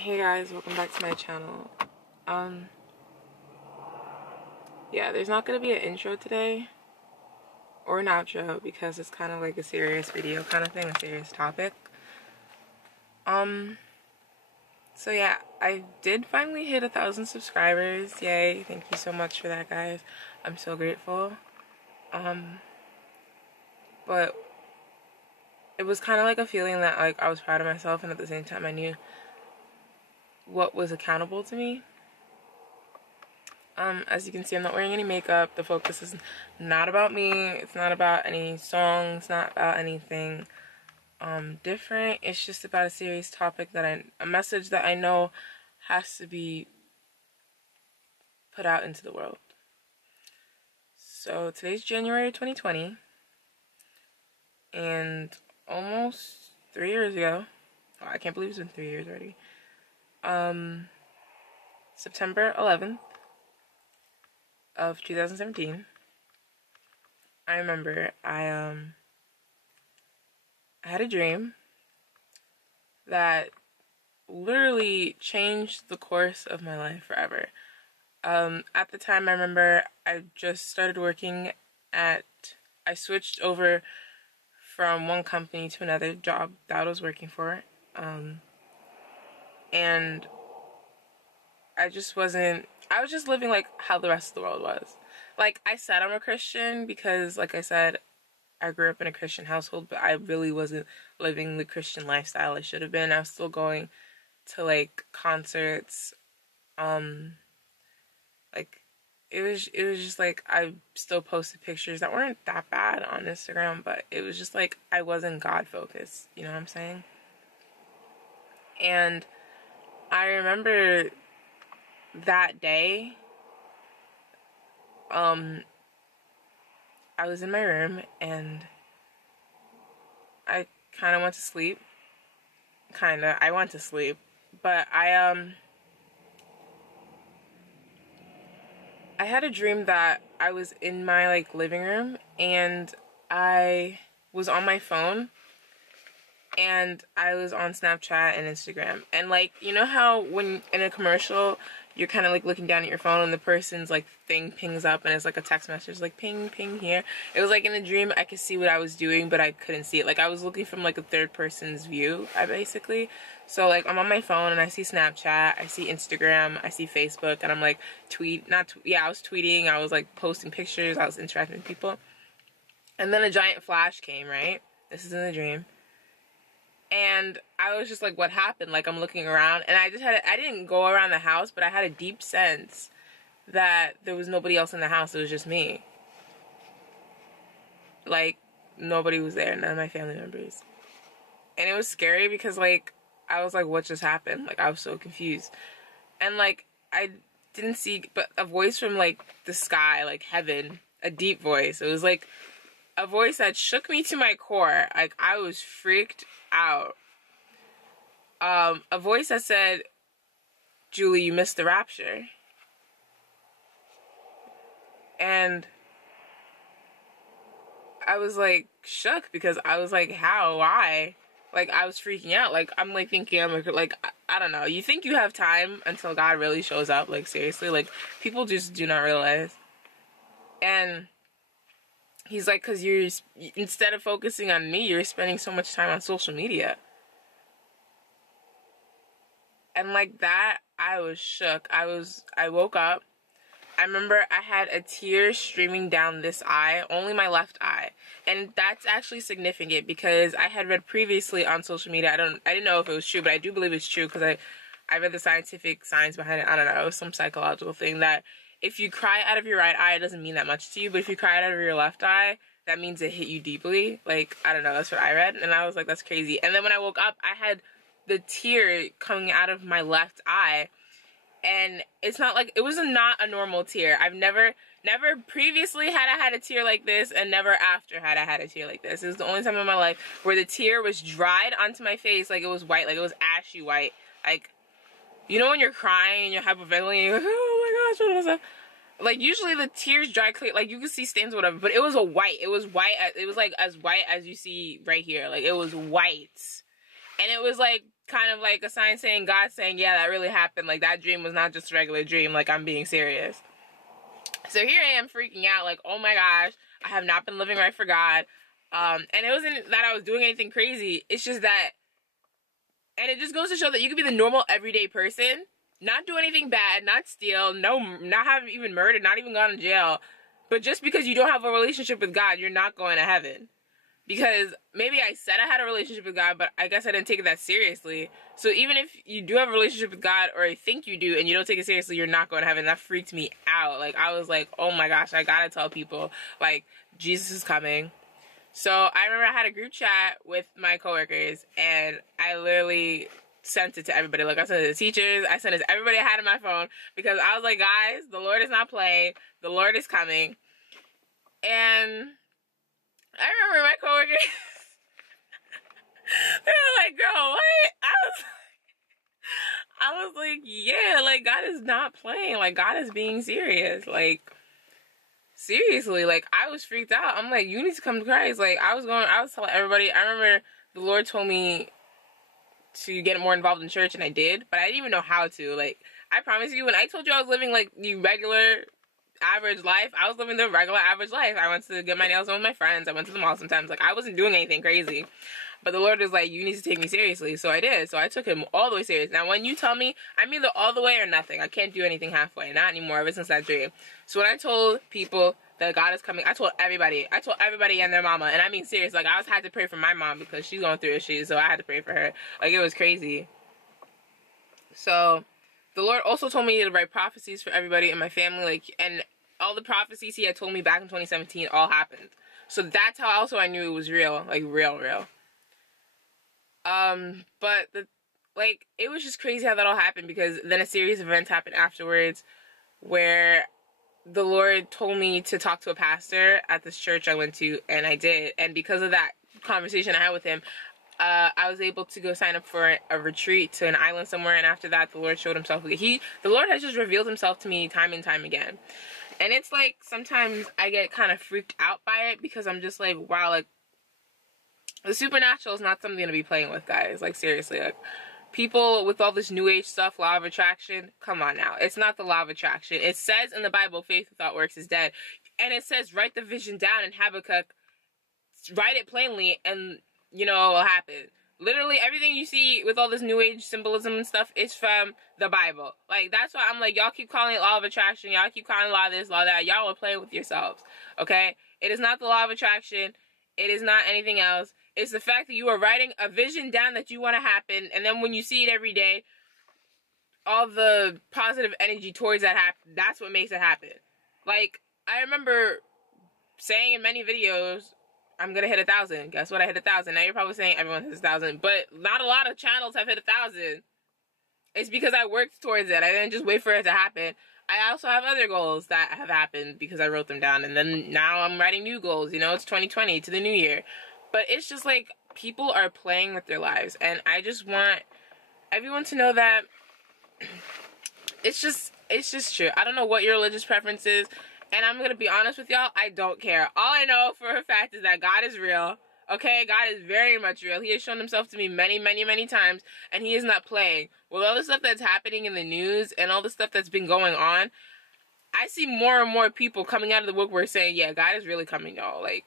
Hey guys, welcome back to my channel. Yeah, there's not gonna be an intro today or an outro because it's kind of like a serious video kind of thing, a serious topic. So yeah, I did finally hit 1,000 subscribers. Yay, thank you so much for that, guys. I'm so grateful. But it was kind of like a feeling that like I was proud of myself, and at the same time I knew what was accountable to me. As you can see, I'm not wearing any makeup. The focus is not about me. It's not about any songs, not about anything different. It's just about a serious topic that a message that I know has to be put out into the world. So today's January 2020, and almost 3 years ago, oh, I can't believe it's been 3 years already. September 11th of 2017, I remember I had a dream that literally changed the course of my life forever. At the time, I remember I just started working I switched over from one company to another job that I was working for, and I was just living like how the rest of the world was. Like, I said I'm a Christian because, like I said, I grew up in a Christian household, but I really wasn't living the Christian lifestyle I should have been. I was still going to like concerts. Like it was just like I still posted pictures that weren't that bad on Instagram, but it was just like I wasn't God focused, you know what I'm saying? And I remember that day, I was in my room and I kind of went to sleep. I went to sleep, but I had a dream that I was in my like living room and I was on my phone and I was on Snapchat and Instagram. And like, you know how when in a commercial you're kind of like looking down at your phone and the person's like thing pings up and it's like a text message like ping ping here. It was like in a dream I could see what I was doing, but I couldn't see it. Like I was looking from like a third person's view, basically. So like I'm on my phone and I see Snapchat, I see Instagram, I see Facebook, and I'm like I was tweeting, I was like posting pictures, I was interacting with people. And then a giant flash came, right? This is in the dream. And I was just like, what happened? Like, I'm looking around, and I didn't go around the house, but I had a deep sense that there was nobody else in the house. It was just me. Like, nobody was there, none of my family members. And it was scary because, like, I was like, what just happened? Like, I was so confused. And, like, I didn't see, but a voice from, like, the sky, like, heaven, a deep voice. It was, like, a voice that shook me to my core. Like, I was freaked out. A voice that said, Julie, you missed the rapture. And I was like shook because I was like, how? Why? Like, I was freaking out. Like, I'm like thinking, I don't know. You think you have time until God really shows up. Like, seriously, like, people just do not realize. And he's like, because instead of focusing on me, you're spending so much time on social media. And like that, I was shook. I woke up. I remember I had a tear streaming down this eye, only my left eye. And that's actually significant because I had read previously on social media, I didn't know if it was true, but I do believe it's true because I read the scientific science behind it. I don't know, it was some psychological thing that if you cry out of your right eye, it doesn't mean that much to you, but if you cry out of your left eye, that means it hit you deeply. Like, I don't know, that's what I read, and I was like, that's crazy. And then when I woke up, I had the tear coming out of my left eye, and it's not like, it was not a normal tear. I've never previously had a tear like this, and never after had I had a tear like this. It was the only time in my life where the tear was dried onto my face, like it was white, like it was ashy white. Like, you know when you're crying and you're hyperventilating and you're like, oh my gosh, what was that? Like, usually the tears dry clear, like you can see stains or whatever, but it was white. It was like as white as you see right here. Like, it was white. And it was like kind of like a sign saying, God saying, yeah, that really happened. Like, that dream was not just a regular dream. Like, I'm being serious. So here I am freaking out, like, oh my gosh, I have not been living right for God. And it wasn't that I was doing anything crazy. It's just that, and it just goes to show that you can be the normal everyday person, not do anything bad, not steal, not have even murdered, not even gone to jail. But just because you don't have a relationship with God, you're not going to heaven. Because maybe I said I had a relationship with God, but I guess I didn't take it that seriously. So even if you do have a relationship with God, or I think you do, and you don't take it seriously, you're not going to heaven. That freaked me out. Like, I was like, oh my gosh, I gotta tell people, like, Jesus is coming. So I remember I had a group chat with my coworkers, and I literally sent it to everybody. Like, I sent it to teachers, I sent it to everybody I had on my phone, because I was like, guys, the Lord is not playing. The Lord is coming. And I remember my coworkers, they were like, girl, what? I was like, yeah, like, God is not playing. Like, God is being serious. Like, seriously, like, I was freaked out. I'm like, you need to come to Christ. Like, I was telling everybody. I remember the Lord told me to get more involved in church, and I did, but I didn't even know how to. Like, I promise you, when I told you I was living, like, the regular average life, I was living the regular average life. I went to get my nails done with my friends. I went to the mall sometimes. Like, I wasn't doing anything crazy. But the Lord was like, you need to take me seriously. So I did. So I took him all the way serious. Now, when you tell me, I'm either all the way or nothing. I can't do anything halfway. Not anymore, ever since that dream. So when I told people that God is coming, I told everybody. I told everybody and their mama. And I mean, serious. Like, I had to pray for my mom because she's going through issues. So I had to pray for her. Like, it was crazy. So the Lord also told me to write prophecies for everybody in my family. Like, and all the prophecies he had told me back in 2017 all happened. So that's how also I knew it was real. Like, real. But it was just crazy how that all happened, because then a series of events happened afterwards where the Lord told me to talk to a pastor at this church I went to, and I did. And because of that conversation I had with him, I was able to go sign up for a retreat to an island somewhere, and after that, the Lord showed himself. The Lord has just revealed himself to me time and time again. And it's like, sometimes I get kind of freaked out by it, because I'm just like, wow, like, the supernatural is not something to be playing with, guys. Like, seriously, like, people with all this new age stuff, law of attraction, come on now. It's not the law of attraction. It says in the Bible, faith without works is dead. And it says, write the vision down in Habakkuk, write it plainly, and, you know, it will happen. Literally, everything you see with all this new age symbolism and stuff is from the Bible. Like, that's why I'm like, y'all keep calling it law of attraction. Y'all keep calling it law of this, law of that. Y'all are playing with yourselves, okay? It is not the law of attraction. It is not anything else. It's the fact that you are writing a vision down that you want to happen, and then when you see it every day, all the positive energy towards that happen, that's what makes it happen. Like, I remember saying in many videos, I'm gonna hit 1,000. Guess what? I hit 1,000. Now you're probably saying everyone hits 1,000, but not a lot of channels have hit 1,000. It's because I worked towards it. I didn't just wait for it to happen. I also have other goals that have happened because I wrote them down, and then now I'm writing new goals. You know, it's 2020 to the new year. But it's just like, people are playing with their lives, and I just want everyone to know that it's just true. I don't know what your religious preference is, and I'm gonna be honest with y'all, I don't care. All I know for a fact is that God is real. Okay, God is very much real. He has shown himself to me many times, and he is not playing. With all the stuff that's happening in the news and all the stuff that's been going on, I see more and more people coming out of the woodwork saying, yeah, God is really coming, y'all. Like,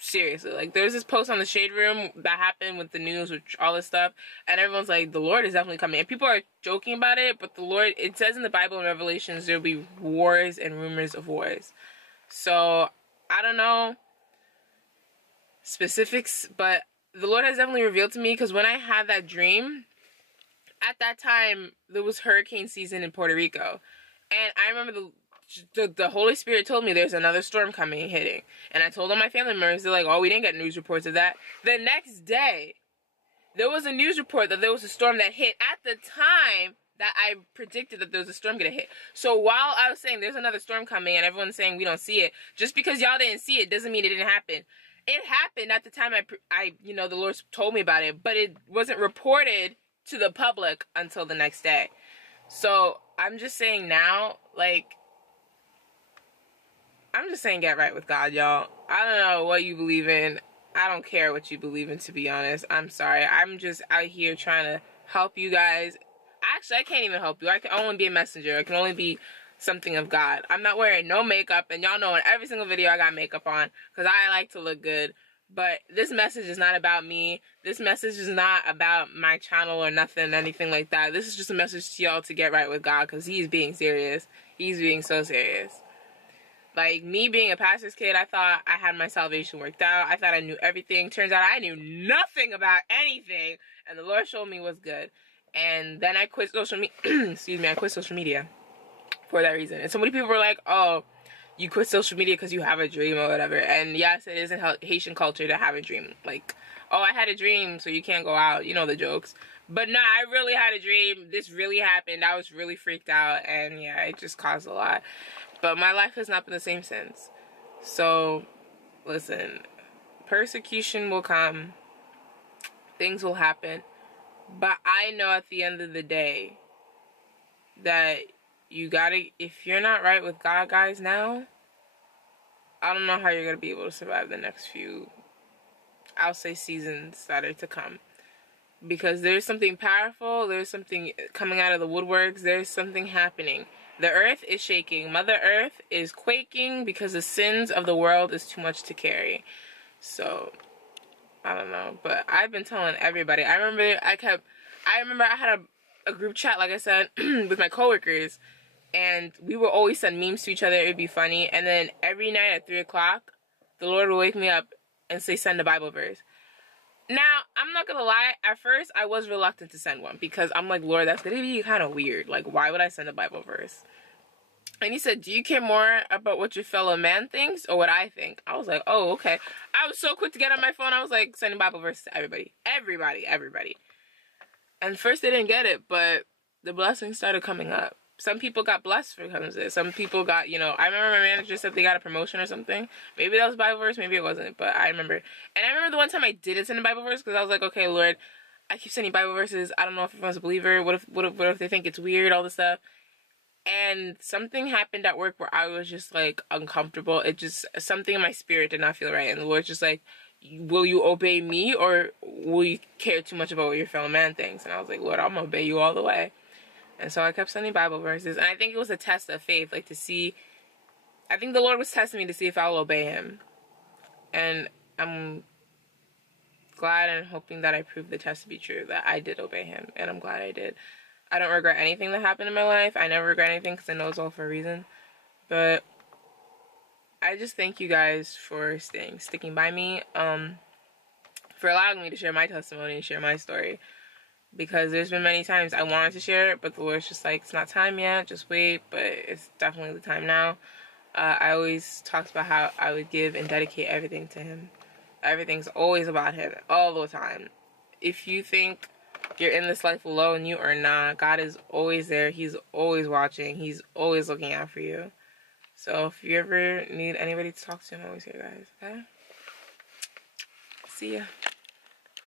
seriously. Like, there's this post on the Shade Room that happened with the news, with all this stuff, and everyone's like, the Lord is definitely coming. And people are joking about it, but the Lord, it says in the Bible in Revelations, there'll be wars and rumors of wars. So, I don't know specifics, but the Lord has definitely revealed to me, because when I had that dream, at that time, there was hurricane season in Puerto Rico, and I remember the Holy Spirit told me there's another storm coming and hitting, and I told all my family members, they're like, oh, we didn't get news reports of that. The next day, there was a news report that there was a storm that hit at the time that I predicted that there was a storm gonna hit. So while I was saying there's another storm coming and everyone's saying we don't see it, just because y'all didn't see it doesn't mean it didn't happen. It happened at the time I you know, the Lord told me about it, but it wasn't reported to the public until the next day. So I'm just saying now, like, I'm just saying, get right with God, y'all. I don't know what you believe in. I don't care what you believe in, to be honest. I'm sorry. I'm just out here trying to help you guys. Actually, I can't even help you. I can only be a messenger. I can only be something of God. I'm not wearing no makeup, and y'all know in every single video I got makeup on because I like to look good. But this message is not about me. This message is not about my channel or nothing, anything like that. This is just a message to y'all to get right with God because he's being serious. He's being so serious. Like, me being a pastor's kid, I thought I had my salvation worked out. I thought I knew everything. Turns out I knew nothing about anything. And the Lord showed me what's good. And then I quit social media. Excuse me, I quit social media for that reason. And so many people were like, oh, you quit social media because you have a dream or whatever. And yes, it is in Haitian culture to have a dream. Like, oh, I had a dream, so you can't go out. You know the jokes. But nah, I really had a dream. This really happened. I was really freaked out. And yeah, it just caused a lot. But my life has not been the same since. So, listen, persecution will come. Things will happen. But I know at the end of the day that you gotta, if you're not right with God, guys, now, I don't know how you're gonna be able to survive the next few, I'll say, seasons that are to come. Because there's something powerful, there's something coming out of the woodworks, there's something happening. The earth is shaking. Mother Earth is quaking because the sins of the world is too much to carry. So, I don't know. But I've been telling everybody. I remember I had a group chat, like I said, with my coworkers. And we would always send memes to each other. It would be funny. And then every night at 3 o'clock, the Lord would wake me up and say, send a Bible verse. Now, I'm not gonna lie, at first I was reluctant to send one because I'm like, Lord, that's gonna be kind of weird. Like, why would I send a Bible verse? And he said, do you care more about what your fellow man thinks or what I think? I was like, oh, okay. I was so quick to get on my phone, I was like, sending Bible verses to everybody. Everybody. And first they didn't get it, but the blessings started coming up. Some people got blessed because of it. Some people got, you know, I remember my manager said they got a promotion or something. Maybe that was Bible verse, maybe it wasn't, but I remember. And I remember the one time I didn't send a Bible verse because I was like, okay, Lord, I keep sending Bible verses. I don't know if everyone's a believer. What if they think it's weird, all this stuff. And something happened at work where I was just like uncomfortable. It just, something in my spirit did not feel right. And the Lord's just like, will you obey me or will you care too much about what your fellow man thinks? And I was like, Lord, I'm gonna obey you all the way. And so I kept sending Bible verses. And I think it was a test of faith, like to see, I think the Lord was testing me to see if I will obey him. And I'm glad and hoping that I proved the test to be true, that I did obey him. And I'm glad I did. I don't regret anything that happened in my life. I never regret anything because I know it's all for a reason. But I just thank you guys for sticking by me, for allowing me to share my testimony and share my story. Because there's been many times I wanted to share it, but the Lord's just like, it's not time yet, just wait, but it's definitely the time now. I always talked about how I would give and dedicate everything to him. Everything's always about him, all the time. If you think you're in this life alone, you are not. God is always there. He's always watching. He's always looking out for you. So if you ever need anybody to talk to, I'm always here, guys, okay? See ya.